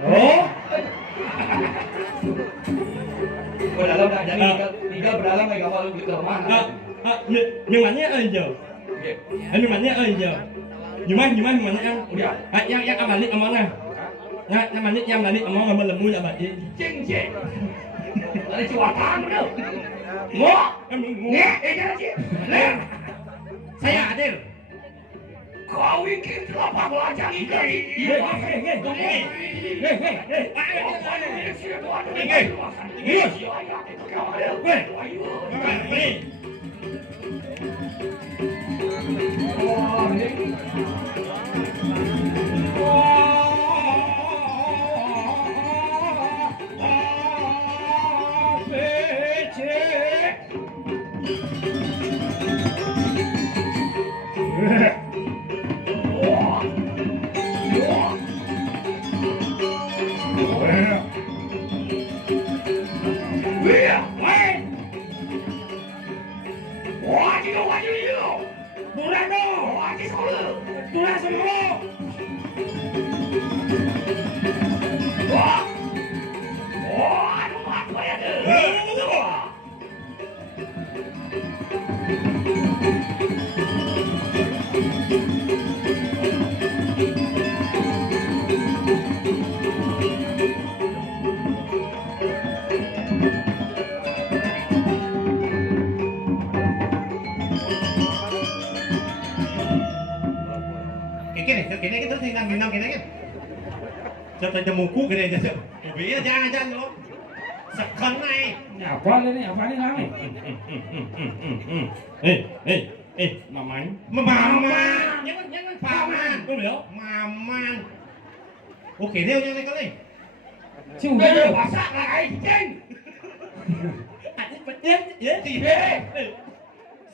Oh. Berdalam dah jadi tinggal berdalam lagi kapal lu ke mana? Nhưng mà nhé ơi giờ. Nhưng mà nhé ơi giờ. Nhưng mà ăn. Udah. Yang apa nih omong ah? Yang mana yang tadi omong sama lemu ya Pak? Cincin. Ada cuataan bener. Ngok. Jangan sih. Saya Adil. Kau bikin kelapa belajar ini. Cái thứ thì năm cái này cho mù cú cái này cho vì nó ra nó sập khẩn này apa ini lagi? Mama, jangan paman, kau lihat, mama, oke dia yang kali, Bây giờ masak lại cing. Ít bạch ya, tihe,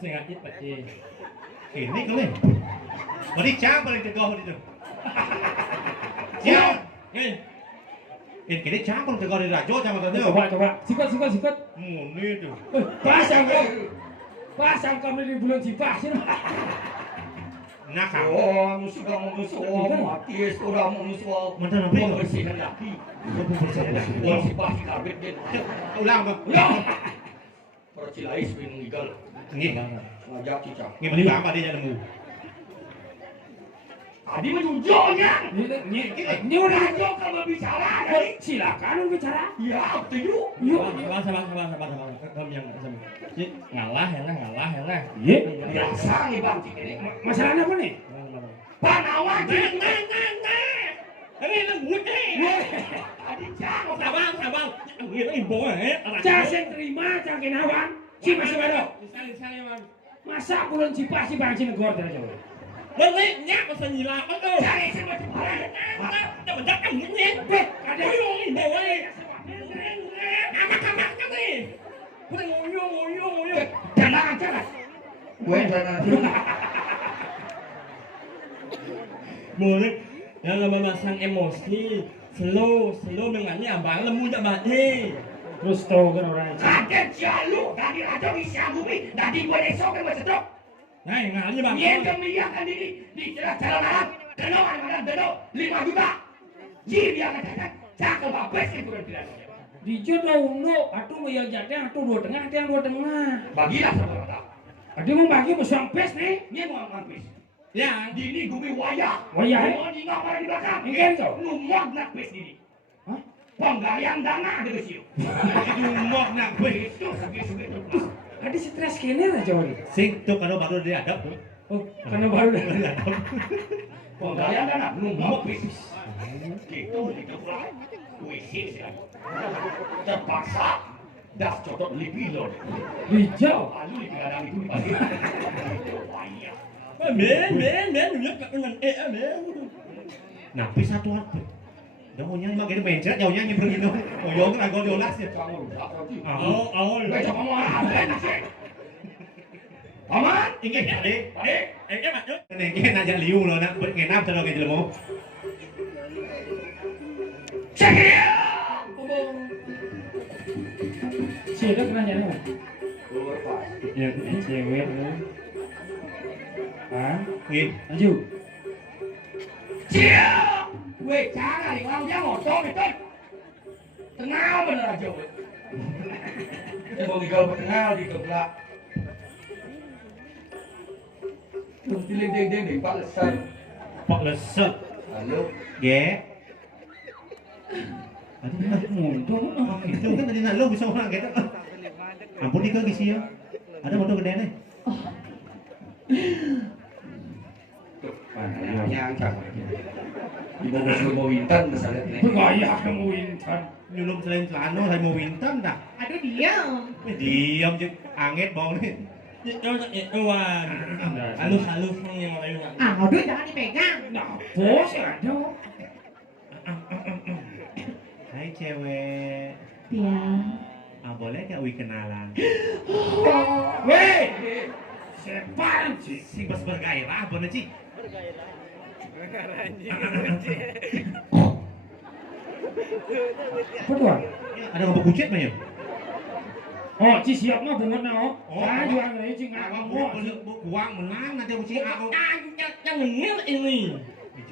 sengat ít bạch ya, ini kali, beri cang beri tegoh itu, siapa, ini cang beri tegoh di rajo sama tadi, Coba, sikat. Ini tuh, Pasang kami di bulan Cipas ini. nak Oh, sudah mati, sudah membersihkan laki. Si pasti karbit dia. ulang bang, Para cilais meninggal. ini, Ngajak cicak. ini beli apa dia nemu, Tadi menunjuknya. Ini udah Menunjuk kalau bicara tadi. silakan bicara. Ya, setuju. sabar, kamu yang ngalah ya lah, Iya. Biasa nih bang Cik ini. Masalahnya apa nih? Panawan Cik. ini lembut deh, Tadi cang. sabar, ini ibu Cacing terima Cangkinawan. Si masih ada. Misalnya bang, Masa bulan Cipas si Bang Cinegor dari Jawa. berlinya masa nyila kan tuh, Cari semua cepat. jangan jangan ini, Ada ibu amak nih, udah nguyung, Tenang aja lah. Gue tenang. boleh, yang memasang emosi, slow dengannya abang lemu tak balik. terus tahu kan orang itu. Ada jalur tadi raja bisa bumi. Tadi gue besok kan gue setruk. Nah, ngalih bang. Yang kemiyakan ini di jalan alam. Deno ada deno 5 juta. Ji dia katakan cakep babes itu kan tidak. Di jodoh uno, atuh yang jadi atuh 2 tengah, ada yang 2 tengah. Bagilah saudara. Ada mau bagi besang pes nih. Ini mau ngampis. Ya, Di ini gue wayah. Wayah, eh? Mau ninggal pada di belakang. Ini kan kau? Numok nak pes ini. Hah? Penggalian dana ada ke situ. ngomong nak gue. Itu segitu. Ada stres kene lah Jawa nih. Sing tuh kalau baru diadap tuh. Oh, karena baru dah. Penggalian dana numok pes. Gitu pula. Kuisin sih. Terpaksa dah cocok lebih loh. Hijau. Lalu di kadang itu dipanggil. Itu wayah. Men, lihat kat dengan men. Nah, bisa tuh apa? Jauhnya emang gini pencet, jauhnya nyebrang gitu. Oh, jauh kan agak diolas ya. Kamu udah pergi. Awal. Baca kamu ada sih. Aman? Ingat ya, Dek? Adik. Mak. Ini najak liu loh, nak ngenap terus kayak jelemu. Cekir. Cewek pernah nyari nggak? Keluar pas. Ya, cewek. Hah? Gitu. Maju. Cia. Weh, jangan nih, orang dia ngotong nih. kan. Tenang bener aja. Coba gigal kenal di keblak. Terus ding di Pak Lesar. Pak lesep. Halo. Ge. Muntung. Itu kan tadi nak lo bisa orang gitu. Ampun nih ke sih ya. Ada motor gede nih. Mana yang cang. Ibu mau Wintan misalnya nih. Gaya kamu Wintan. Nyulum selain celana saya mau wintan dah. Aduh diam. Diam je anget bau nih. Wan. Halus yang lain. Aduh jangan dipegang. Nah, bos ada. Hai cewek. Dia. Boleh gak wi kenalan? Weh. Sepan sih. Si bos bergairah bener sih. Berdua. Ada ngapa kucit mah ya? Oh, ci siap mah bener na oh. Oh, Ah, juang dari ci Abang ngawang. buang menang nanti aku sih aku. Yang ngel ini.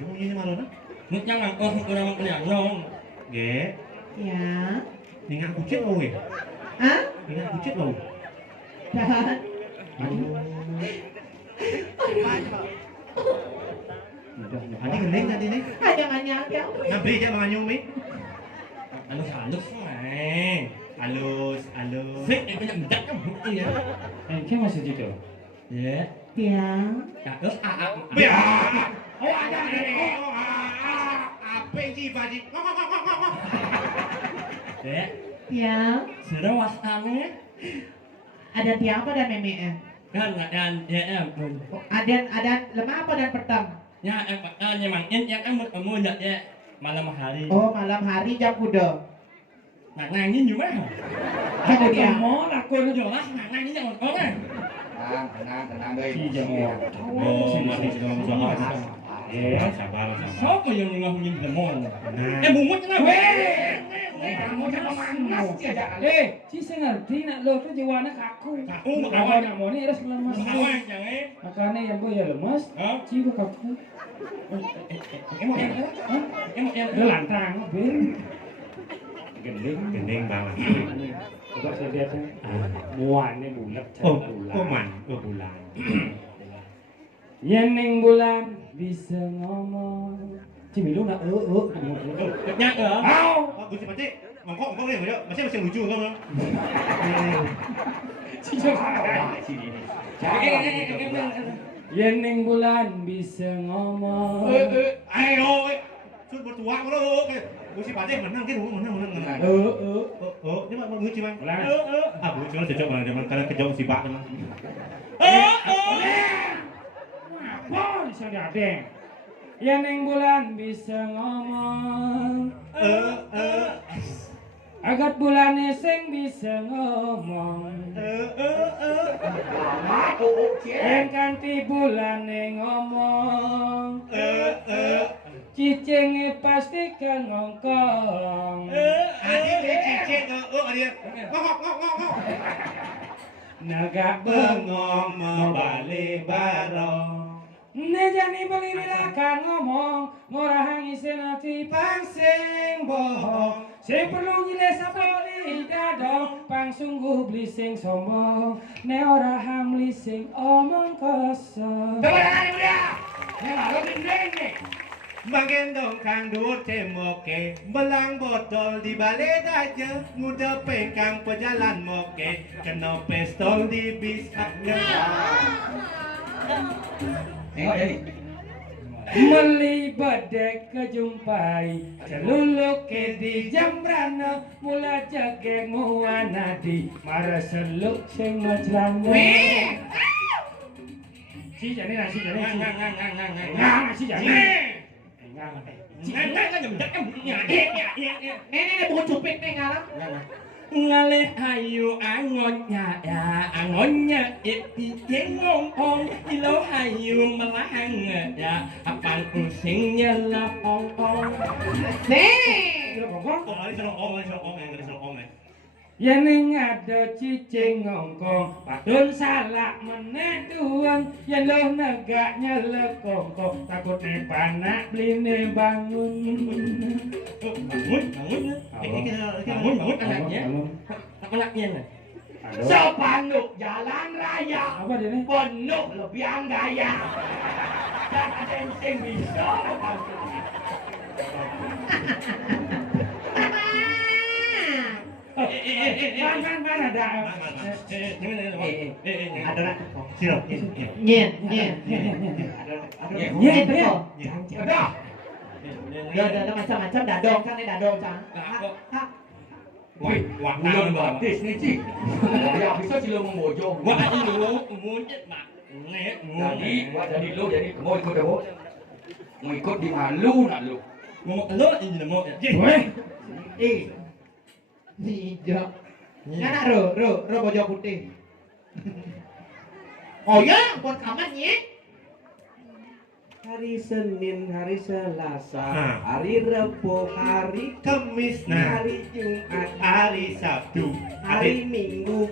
Cuma ini malu nah. Yang ngangkong orang kalian dong. Ge, Ya. ningan kucit mau ya? Hah? Ningan kucit mau. Dan. Ani gendeng tadi nih. Jangan nyangka. Nabi aja Bang Anyum nih. Halus Halus, halus. Sik, banyak bedak kan ya. Engke masih gitu. Ya. Dia. Terus Ya. Oh, ada nih. Apa sih Baji? Ngok. Ya. Dia. Sudah wasane. Ada tiang apa dan meme? Dan ya pun. Ada lemah apa dan petang? Ya, memang yang kan bertemu ya malam hari. Oh malam hari jam kuda. Nah, nangin juga. Ada dia. Mau aku lu jelas nangin jangan kau kan. Tenang guys. Si jangan. Oh, masih sedang usaha. Sabar. Siapa yang ngomongin demon? Nah. Bumut kenapa? Kamu jangan manas aja. Si saya ngerti nak lo tuh jiwana kaku. Kaku nak mau ni harus lemas. Makanya yang gue ya lemas. Cium kaku. Emang lantang, ber. Gendeng banget. Coba saya lihat kan. Muannya bulat. Bulan. Yang neng bulan bisa ngomong. Cimilu nak nyak Gue sih pasti ngongkong ya, masih lucu kan? Yang neng bulan bisa ngomong. Ayo, sudah bertuah lo. Gue sih pasti menang menang. Ini mah gue cuma. Gue cuma cocok mana zaman kalian kejauh si Pak memang. Apa bisa diadeng? Yang neng bulan bisa ngomong. Agat bulan sing bisa ngomong. Yang kanti bulan ngomong. Cicing pasti kan ngongkong. Cicing, dia ngok. Naga Bengong membalik barong. Nejani beli bilakan ngomong, ngorahang isen hati pangsing bohong. Si perlu nyiles apoli dadong, pang sungguh blising sombong. Ne orahang blising omong kosong. Coba tangan dia. Yang lalu gendeng nih. Manggendong kang dur cemoke, belang botol di balai aja, nguda pengkang pejalan moke, kena pistol di bis aja. Tengok jadi. Meli badek kejumpai, celuluk ke di jambrana, mula jageng muana di marah seluk sing maclana. Si jani nasi jani. Ngang si jani. Nenek bukan cupit nih ngalah. Ngalih hayu angonnya ya angonnya iti jengong ong ilo hayu melahang ya apang pusingnya lah ong ong. Nenek. Oh, ini serong ong, yang serong ong. Yen ning ada cicing ngongkong, padun salak meneh duweng, yen lo negak nyelek kongkong, takut nih panak bline bangun. Bangun anaknya. Anaknya nih. Sepanuk jalan raya Apa dia nih? penuh lebihan gaya. Dan ada yang bisa. Kan ada. Ada nak. Siro. Nyen, nyen. Nyen, teko. Ada. Ada macam-macam dadong kan ini dadong kan. Wih, bulan batis nih Cik. Ya bisa sih lo membojong. Wah, lu muncet mak. Jadi lo jadi mau ikut deh, mau ikut di malu nak lo. Mau lu ini mau ya. Weh, Nijak. Ngana ro bojo putih. Oh ya, buat kamar nyet. Hari Senin, hari Selasa, Ah. hari Rebo, hari Kamis, nah, hari Jumat, hari Sabtu, hari Minggu,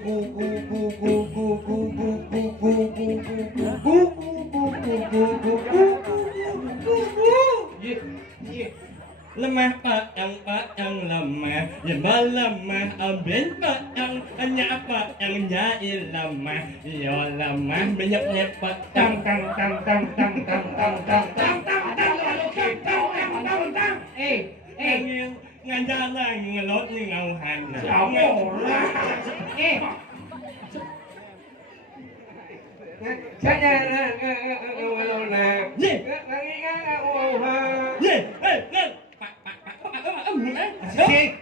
lemah pak yang lemah, yang lemah, ambil pak yang jahil lemah, ya lemah banyak pak tang tang tang tang tang tang tang tang tang tang tang lalu kita tang tang. ngajalan ngelot ngauhan.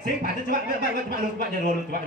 Sing, pada coba lu coba.